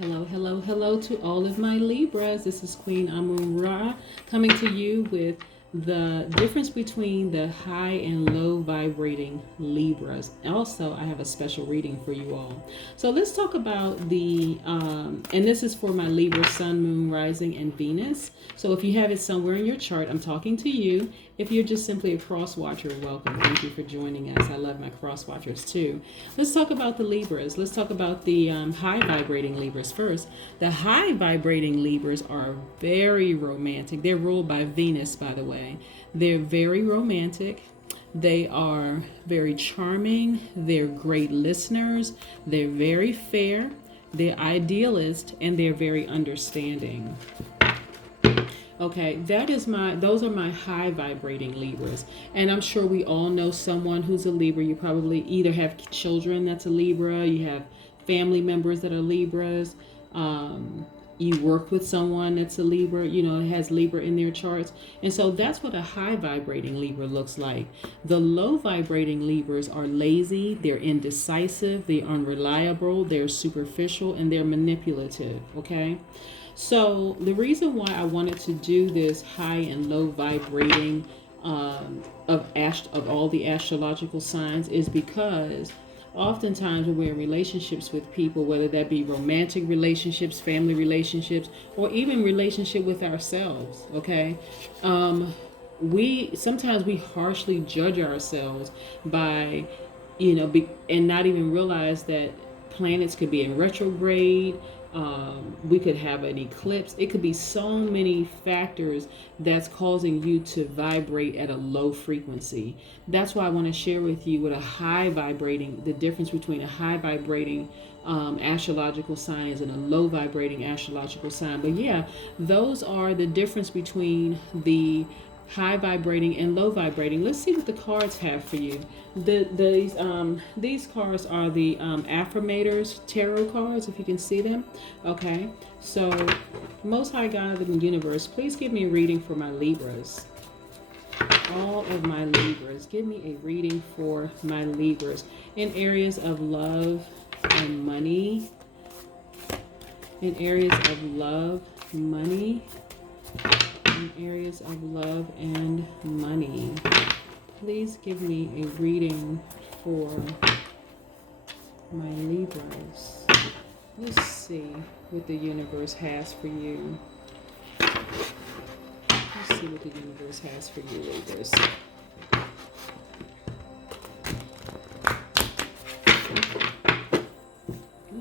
Hello, hello, hello to all of my Libras. This is Queen Amun Ra coming to you with the difference between the high and low vibrating Libras. Also, I have a special reading for you all. So let's talk about and this is for my Libra, Sun, Moon, Rising, and Venus. So if you have it somewhere in your chart, I'm talking to you. If you're just simply a cross watcher, welcome. Thank you for joining us. I love my cross watchers too. Let's talk about the Libras. Let's talk about the high vibrating Libras first. The high vibrating Libras are very romantic. They're ruled by Venus, by the way. They're very romantic. They are very charming. They're great listeners. They're very fair. They're idealist, and they're very understanding. Okay, those are my high vibrating Libras. And I'm sure we all know someone who's a Libra. You probably either have children that's a Libra, you have family members that are Libras, you work with someone that's a Libra, has Libra in their charts. And so that's what a high vibrating Libra looks like. The low vibrating Libras are lazy, they're indecisive, they're unreliable, they're superficial, and they're manipulative, okay? So the reason why I wanted to do this high and low vibrating of all the astrological signs is because oftentimes when we're in relationships with people, whether that be romantic relationships, family relationships, or even relationship with ourselves, okay, sometimes we harshly judge ourselves by, and not even realize that planets could be in retrograde. We could have an eclipse. It could be so many factors that's causing you to vibrate at a low frequency. That's why I want to share with you the difference between a high vibrating astrological sign and a low vibrating astrological sign. But yeah, those are the difference between the high vibrating and low vibrating. Let's see what the cards have for you. These cards are the Affirmators Tarot cards, if you can see them. Okay, so Most High God in the universe, please give me a reading for my Libras. All of my Libras, give me a reading for my Libras in areas of love and money. In areas of love, money. In areas of love and money. Please give me a reading for my Libras. Let's see what the universe has for you. Let's see what the universe has for you, Libras.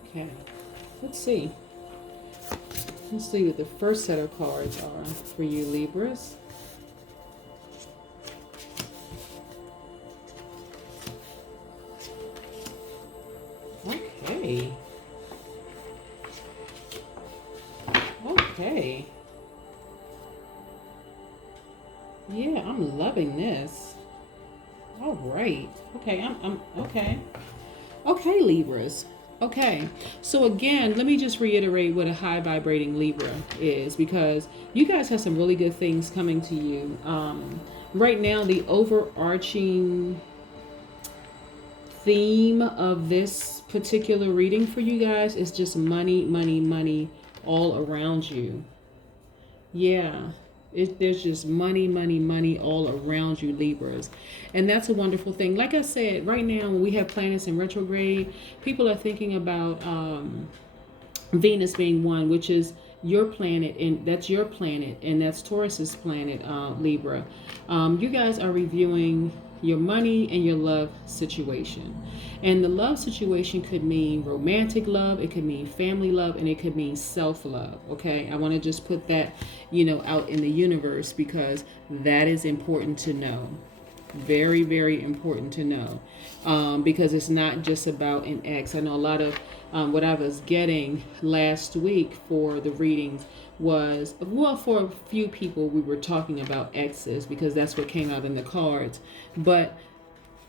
Okay, let's see. Let's see what the first set of cards are for you, Libras. Okay. Okay. Yeah, I'm loving this. All right. Okay, I'm okay. Okay, Libras. Okay, so again, let me just reiterate what a high vibrating Libra is, because you guys have some really good things coming to you. Right now, the overarching theme of this particular reading for you guys is just money, money, money all around you. Yeah. There's just money, money, money all around you, Libras. And that's a wonderful thing. Like I said, right now when we have planets in retrograde, people are thinking about Venus being one, which is your planet, and that's your planet, and that's Taurus's planet, Libra. You guys are reviewing your money and your love situation. And the love situation could mean romantic love, it could mean family love, and it could mean self-love. Okay, I want to just put that, out in the universe, because that is important to know. Very, very important to know, because it's not just about an ex. I know a lot of what I was getting last week for the readings was, well, for a few people we were talking about exes, because that's what came out in the cards. But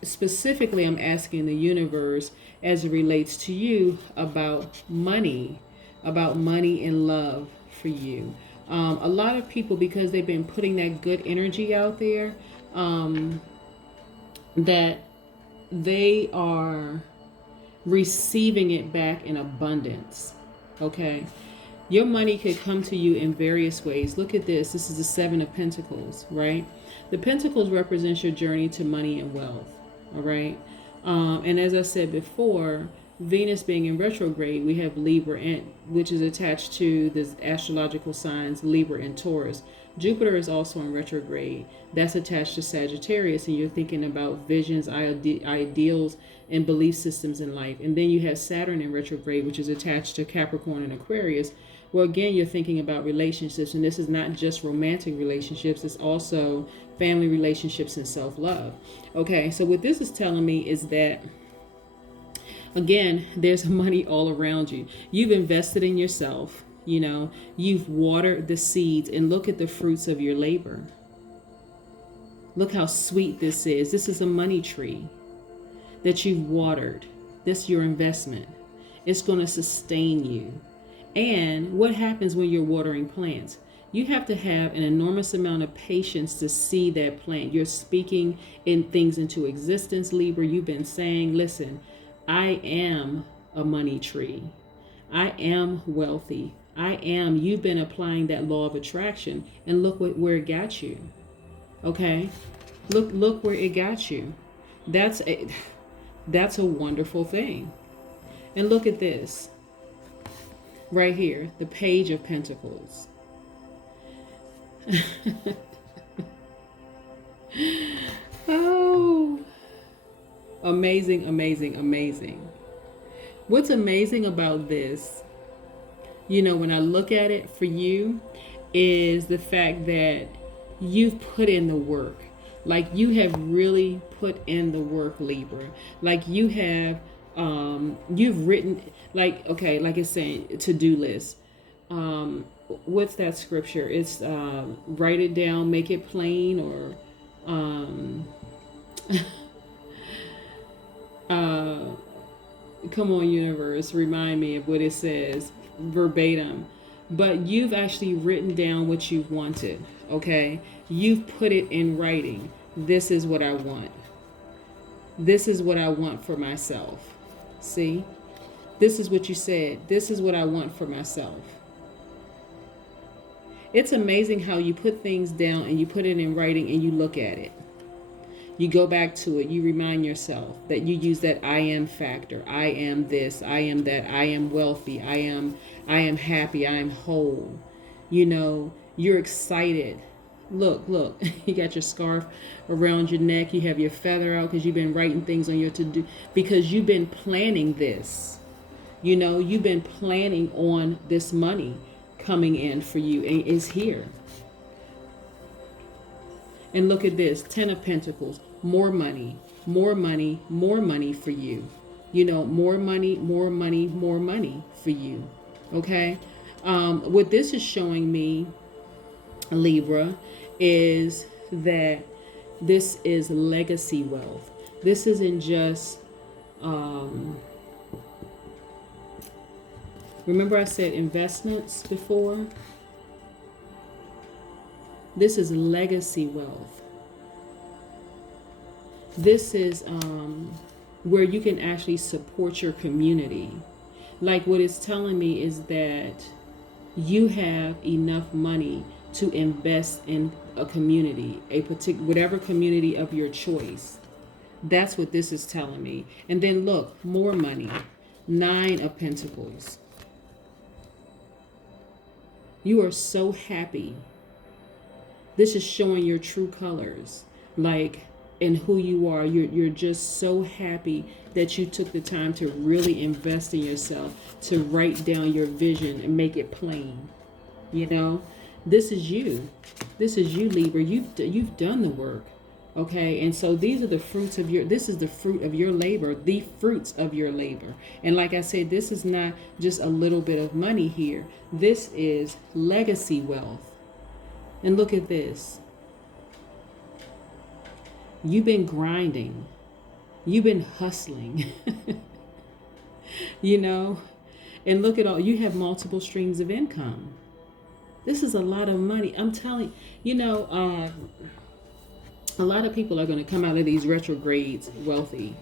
specifically, I'm asking the universe, as it relates to you, about money and love for you. A lot of people, because they've been putting that good energy out there, that they are receiving it back in abundance. Okay. Your money could come to you in various ways. Look at this. This is the Seven of Pentacles, right? The Pentacles represents your journey to money and wealth, all right? And as I said before, Venus being in retrograde, we have Libra, which is attached to the astrological signs Libra and Taurus. Jupiter is also in retrograde. That's attached to Sagittarius, and you're thinking about visions, ideals, and belief systems in life. And then you have Saturn in retrograde, which is attached to Capricorn and Aquarius. Well, again, you're thinking about relationships, and this is not just romantic relationships, it's also family relationships and self-love. Okay, so what this is telling me is that, again, there's money all around you. You've invested in yourself, you know, you've watered the seeds, and look at the fruits of your labor. Look how sweet this is. This is a money tree that you've watered. This is your investment. It's going to sustain you. And what happens when you're watering plants? You have to have an enormous amount of patience to see that plant. You're speaking in things into existence, Libra. You've been saying, listen, I am a money tree. I am wealthy. You've been applying that law of attraction, and look where it got you. Okay? Look where it got you. That's a wonderful thing. And look at this. Right here, the Page of Pentacles. Oh, amazing, amazing, amazing. What's amazing about this, you know, when I look at it for you, is the fact that you've put in the work. Like, you have really put in the work, Libra. Like, you have you've written, like, okay, like it's saying to-do list. What's that scripture? It's write it down, make it plain, or come on, universe, remind me of what it says verbatim. But you've actually written down what you've wanted. Okay, you've put it in writing. This is what I want. This is what I want for myself. See, this is what you said. This is what I want for myself. It's amazing how you put things down and you put it in writing and you look at it. You go back to it. You remind yourself that you use that I am factor. I am this. I am that. I am wealthy. I am happy. I am whole. You know, you're excited. Look, you got your scarf around your neck. You have your feather out because you've been writing things on your to-do, because you've been planning this. You know, you've been planning on this money coming in for you, and it's here. And look at this, 10 of Pentacles, more money, more money, more money for you. You know, more money, more money, more money for you. Okay? What this is showing me, Libra, is that this is legacy wealth. This isn't just, remember I said investments before? This is legacy wealth. This is where you can actually support your community. Like, what it's telling me is that you have enough money to invest in a community, a particular, whatever community of your choice. That's what this is telling me. And then look, more money, 9 of Pentacles. You are so happy. This is showing your true colors, like, and who you are. You're just so happy that you took the time to really invest in yourself, to write down your vision and make it plain. You know, this is you. This is you, Libra. You've done the work. Okay, and so these are the fruits of your, this is the fruit of your labor, the fruits of your labor. And like I said, this is not just a little bit of money here. This is legacy wealth. And look at this. You've been grinding. You've been hustling. You know, and look at all, you have multiple streams of income. This is a lot of money. I'm telling you, know, a lot of people are going to come out of these retrogrades wealthy.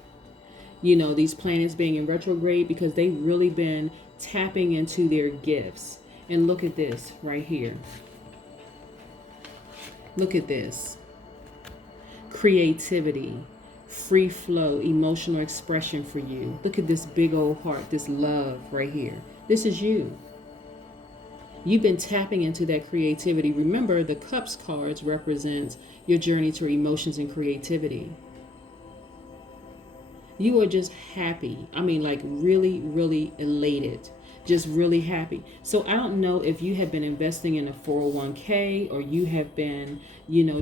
these planets being in retrograde, because they've really been tapping into their gifts. And look at this right here. Look at this. Creativity, free flow, emotional expression for you. Look at this big old heart, this love right here. This is you. You've been tapping into that creativity. Remember, the Cups cards represent your journey to emotions and creativity. You are just happy. I mean, like really, really elated. Just really happy. So I don't know if you have been investing in a 401k, or you have been,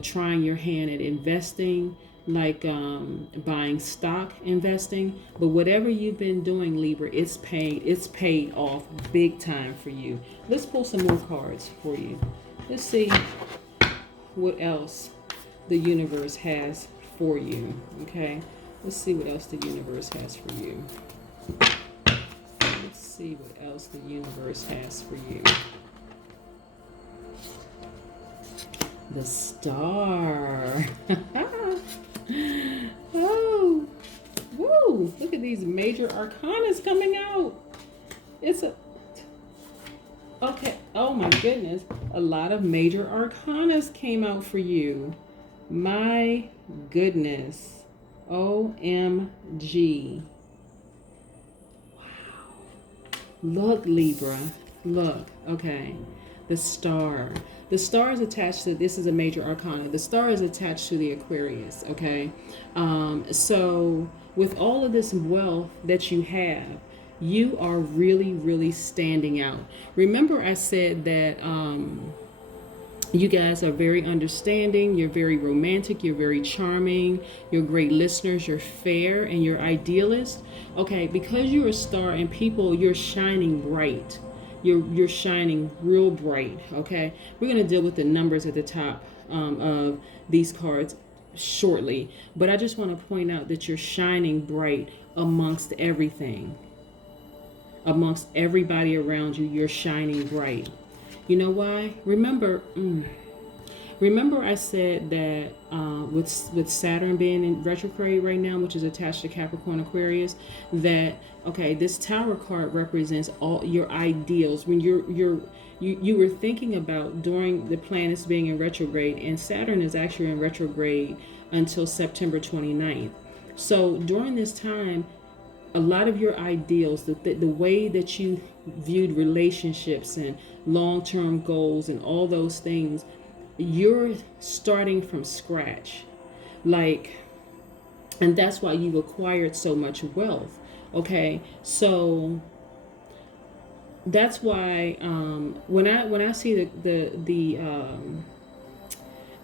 trying your hand at investing, like buying stock investing. But whatever you've been doing, Libra, it's paid off big time for you. Let's pull some more cards for you. Let's see what else the universe has for you. Okay, let's see what else the universe has for you. Let's see what else the universe has for you. The Star. Oh, woo! Look at these major arcanas coming out. Okay. Oh my goodness, a lot of major arcanas came out for you. My goodness. OMG. Look, Libra, look, okay, the Star. The Star is attached to, this is a major arcana. The Star is attached to the Aquarius, okay? So with all of this wealth that you have, you are really, really standing out. Remember I said that you guys are very understanding, you're very romantic, you're very charming, you're great listeners, you're fair, and you're idealist. Okay, because you're a star and people, you're shining bright. You're shining real bright, okay? We're going to deal with the numbers at the top of these cards shortly. But I just want to point out that you're shining bright amongst everything. Amongst everybody around you, you're shining bright. You know why? Remember I said that with Saturn being in retrograde right now, which is attached to Capricorn Aquarius, that okay, this Tower card represents all your ideals. When you were thinking about during the planets being in retrograde, and Saturn is actually in retrograde until September 29th. So during this time, a lot of your ideals, the way that you viewed relationships and long-term goals and all those things, you're starting from scratch. And that's why you've acquired so much wealth. Okay, so that's why when I see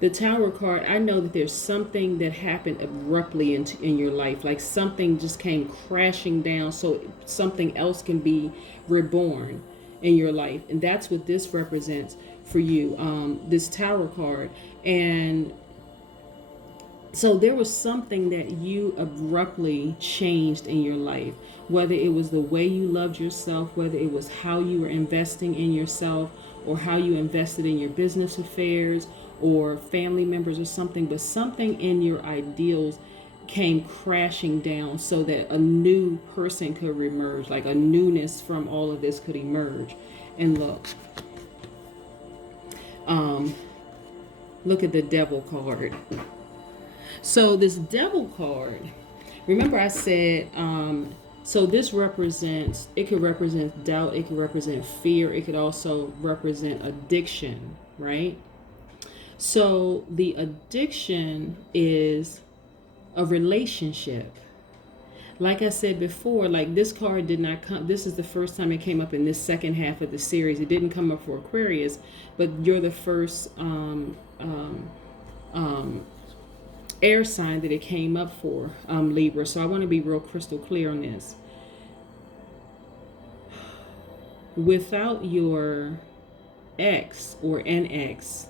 the Tower card, I know that there's something that happened abruptly in your life, like something just came crashing down so something else can be reborn in your life. And that's what this represents for you, this Tower card. And so there was something that you abruptly changed in your life, whether it was the way you loved yourself, whether it was how you were investing in yourself, or how you invested in your business affairs or family members or something, but something in your ideals came crashing down so that a new person could emerge, like a newness from all of this could emerge. And look at the Devil card. So this Devil card, remember I said, so this represents, it could represent doubt, it could represent fear, it could also represent addiction, right? So the addiction is a relationship. Like I said before, like this card did not come, this is the first time it came up in this second half of the series. It didn't come up for Aquarius, but you're the first air sign that it came up for, Libra. So I want to be real crystal clear on this. Without your ex or an ex,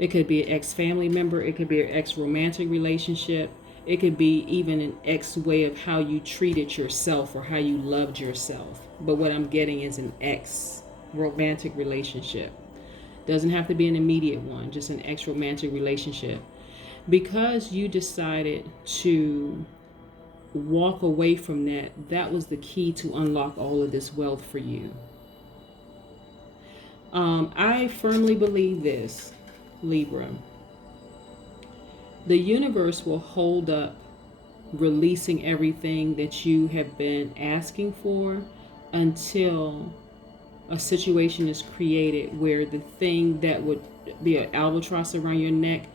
it could be an ex-family member, it could be an ex-romantic relationship, it could be even an ex-way of how you treated yourself or how you loved yourself. But what I'm getting is an ex-romantic relationship. Doesn't have to be an immediate one, just an ex-romantic relationship. Because you decided to walk away from that, that was the key to unlock all of this wealth for you. I firmly believe this, Libra. The universe will hold up releasing everything that you have been asking for until a situation is created where the thing that would be an albatross around your neck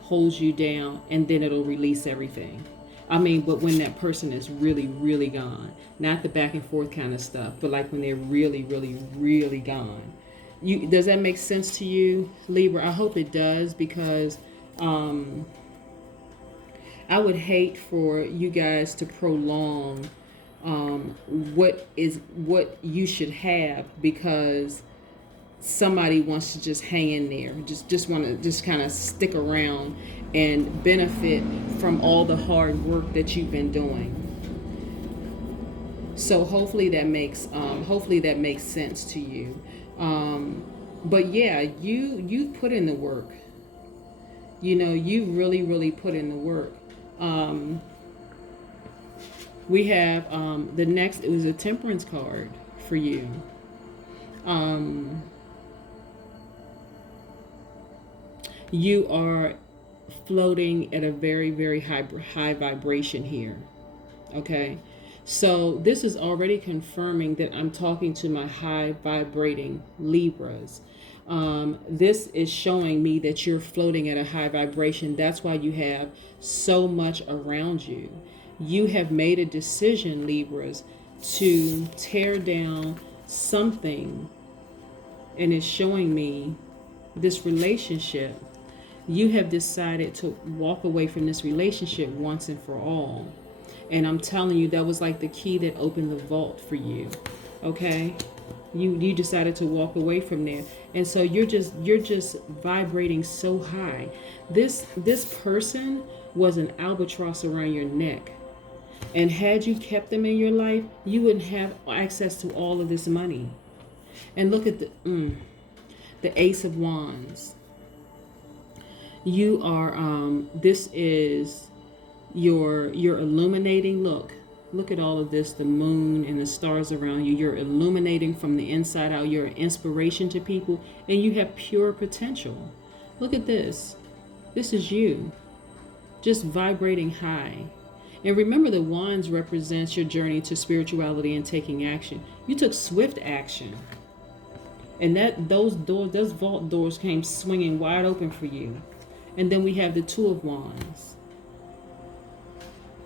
holds you down, and then it'll release everything. I mean, but when that person is really, really gone, not the back and forth kind of stuff, but like when they're really, really, really gone. Does that make sense to you, Libra? I hope it does, because I would hate for you guys to prolong what you should have because somebody wants to just hang in there, just want to just kind of stick around and benefit from all the hard work that you've been doing. So hopefully that makes sense to you. But yeah, you put in the work. You really, really put in the work. We have the next, it was a temperance card for you. You are floating at a very, very high vibration here. Okay? So this is already confirming that I'm talking to my high vibrating Libras. This is showing me that you're floating at a high vibration. That's why you have so much around you. You have made a decision, Libras, to tear down something, and it's showing me this relationship. You have decided to walk away from this relationship once and for all. And I'm telling you, that was like the key that opened the vault for you. Okay? You decided to walk away from there. And so you're just vibrating so high. This person was an albatross around your neck. And had you kept them in your life, you wouldn't have access to all of this money. And look at the Ace of Wands. You are this is you're illuminating. Look at all of this, the moon and the stars around you. You're illuminating from the inside out. You're an inspiration to people, and you have pure potential. Look at this. This is you, just vibrating high. And remember, the wands represents your journey to spirituality and taking action. You took swift action. And those vault doors came swinging wide open for you. And then we have the Two of Wands.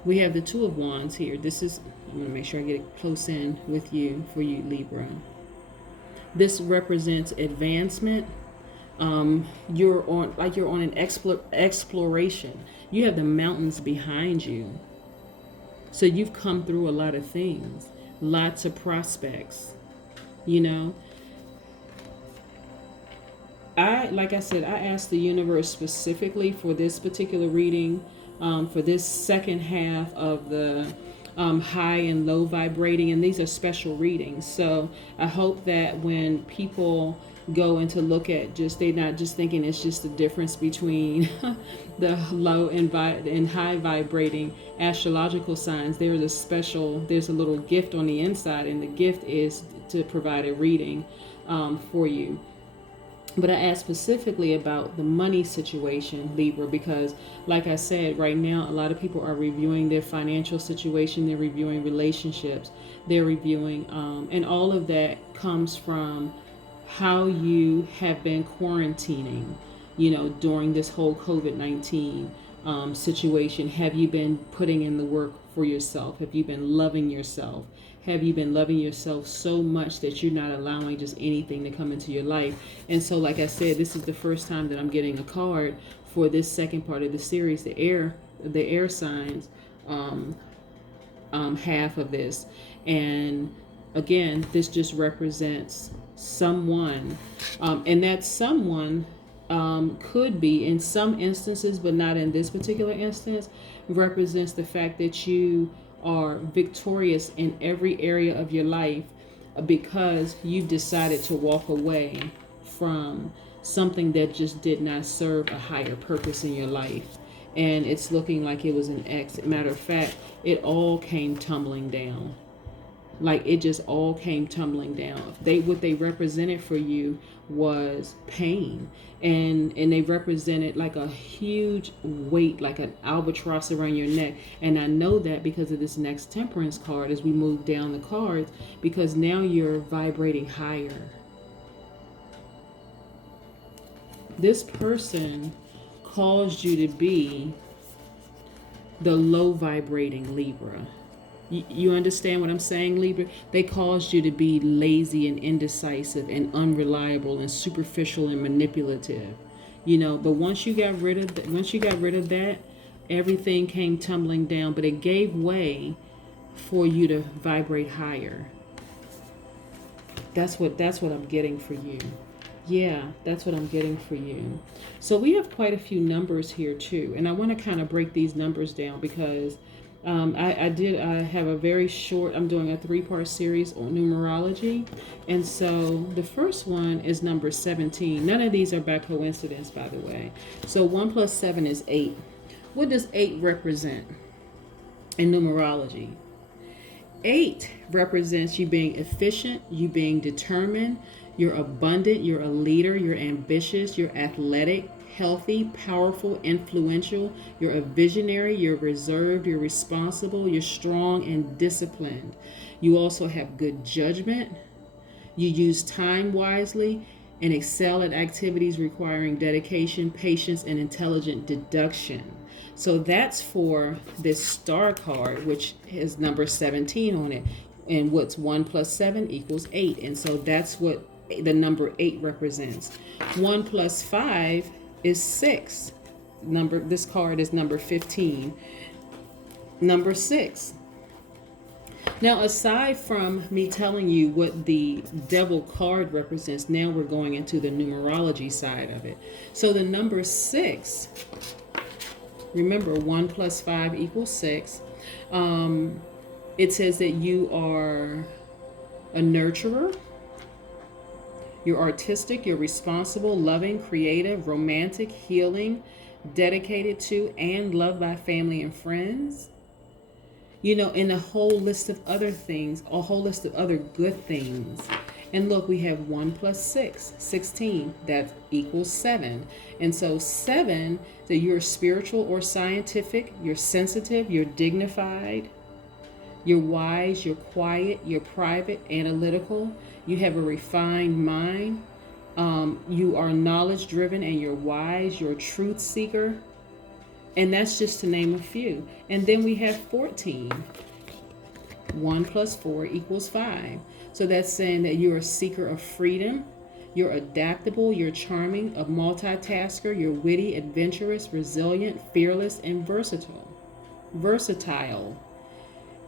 We have the Two of Wands here. I'm going to make sure I get it close in with you, for you, Libra. This represents advancement. You're on an exploration. You have the mountains behind you. So you've come through a lot of things, lots of prospects, Like I said, I asked the universe specifically for this particular reading, for this second half of the high and low vibrating, and these are special readings. So I hope that when people go and to look at they're not just thinking it's just the difference between the low and high vibrating astrological signs. There's a little gift on the inside, and the gift is to provide a reading for you. But I asked specifically about the money situation, Libra, because like I said, right now, a lot of people are reviewing their financial situation. They're reviewing relationships. They're reviewing, and all of that comes from how you have been quarantining, during this whole COVID-19 situation. Have you been putting in the work for yourself? Have you been loving yourself? Have you been loving yourself so much that you're not allowing just anything to come into your life? And so, like I said, this is the first time that I'm getting a card for this second part of the series, the air signs, half of this. And again, this just represents someone, and that someone could be, in some instances, but not in this particular instance, represents the fact that you are victorious in every area of your life because you've decided to walk away from something that just did not serve a higher purpose in your life. and it's looking like it was an X. Matter of fact, it all came tumbling down. Like it just all came tumbling down. What they represented for you was pain, and they represented like a huge weight, like an albatross around your neck. And I know that because of this next temperance card as we move down the cards, because now you're vibrating higher. This person caused you to be the low vibrating Libra. You understand what I'm saying, Libra? They caused you to be lazy and indecisive and unreliable and superficial and manipulative. But once you got rid of that, everything came tumbling down, but it gave way for you to vibrate higher. That's what I'm getting for you. Yeah, that's what I'm getting for you. So we have quite a few numbers here too, and I want to kind of break these numbers down because I have a very short, I'm doing a 3-part series on numerology. And so the first one is number 17. None of these are by coincidence, by the way. So 1 plus 7 is 8. What does 8 represent in numerology? 8 represents you being efficient, you being determined, you're abundant, you're a leader, you're ambitious, you're athletic, healthy, powerful, influential. You're a visionary, you're reserved, you're responsible, you're strong and disciplined. You also have good judgment. You use time wisely and excel at activities requiring dedication, patience, and intelligent deduction. So that's for this star card, which has number 17 on it. And what's 1 plus 7 equals 8. And so that's what the number 8 represents. 1 plus 5 is 6. This card is number 15. Number 6. Now, aside from me telling you what the devil card represents, now we're going into the numerology side of it. So the number 6, remember 1 plus 5 equals 6. It says that you are a nurturer. You're artistic, you're responsible, loving, creative, romantic, healing, dedicated to, and loved by family and friends. And a whole list of other things, a whole list of other good things. And look, we have 1 plus 6, 16. That equals 7. And so 7, that you're spiritual or scientific, you're sensitive, you're dignified, you're wise, you're quiet, you're private, analytical. You have a refined mind. You are knowledge driven and you're wise. You're a truth seeker. And that's just to name a few. And then we have 14. 1 plus 4 equals 5. So that's saying that you're a seeker of freedom. You're adaptable. You're charming, a multitasker. You're witty, adventurous, resilient, fearless, and versatile.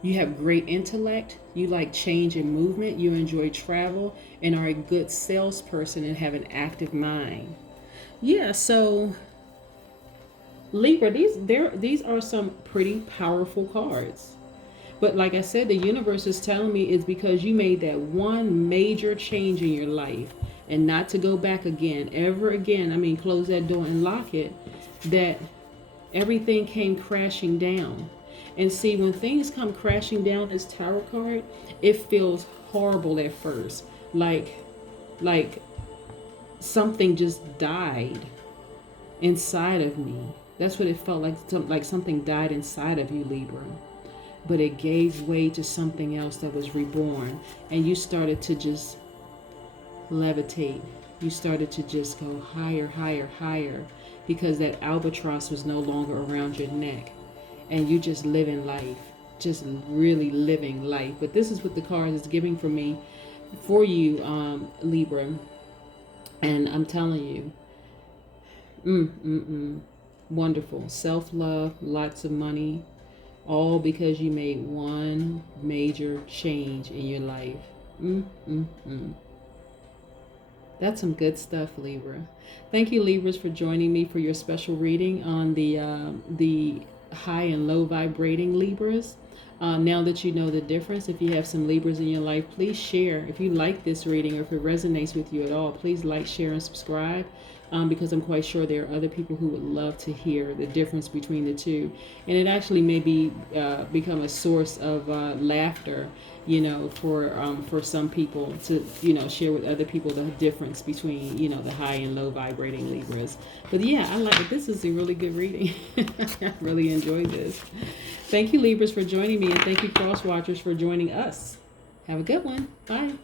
You have great intellect. You like change and movement. You enjoy travel and are a good salesperson and have an active mind. Yeah, so Libra, these are some pretty powerful cards. But like I said, the universe is telling me it's because you made that one major change in your life, and not to go back again, ever again. I mean, close that door and lock it, that everything came crashing down. And see, when things come crashing down, this Tower card, it feels horrible at first. Like something just died inside of me. That's what it felt like something died inside of you, Libra. But it gave way to something else that was reborn. And you started to just levitate. You started to just go higher, higher, higher. Because that albatross was no longer around your neck. And you just living life, just really living life. But this is what the card is giving for you, Libra. And I'm telling you, wonderful. Self-love, lots of money, all because you made one major change in your life. That's some good stuff, Libra. Thank you, Libras, for joining me for your special reading on the high and low vibrating Libras. Now that you know the difference, if you have some Libras in your life, please share. If you like this reading or if it resonates with you at all, please like, share, and subscribe. Because I'm quite sure there are other people who would love to hear the difference between the two. And it actually may be become a source of laughter, for some people to, share with other people the difference between, the high and low vibrating Libras. But yeah, I like it. This is a really good reading. I really enjoyed this. Thank you, Libras, for joining me, and thank you, Cross Watchers, for joining us. Have a good one. Bye.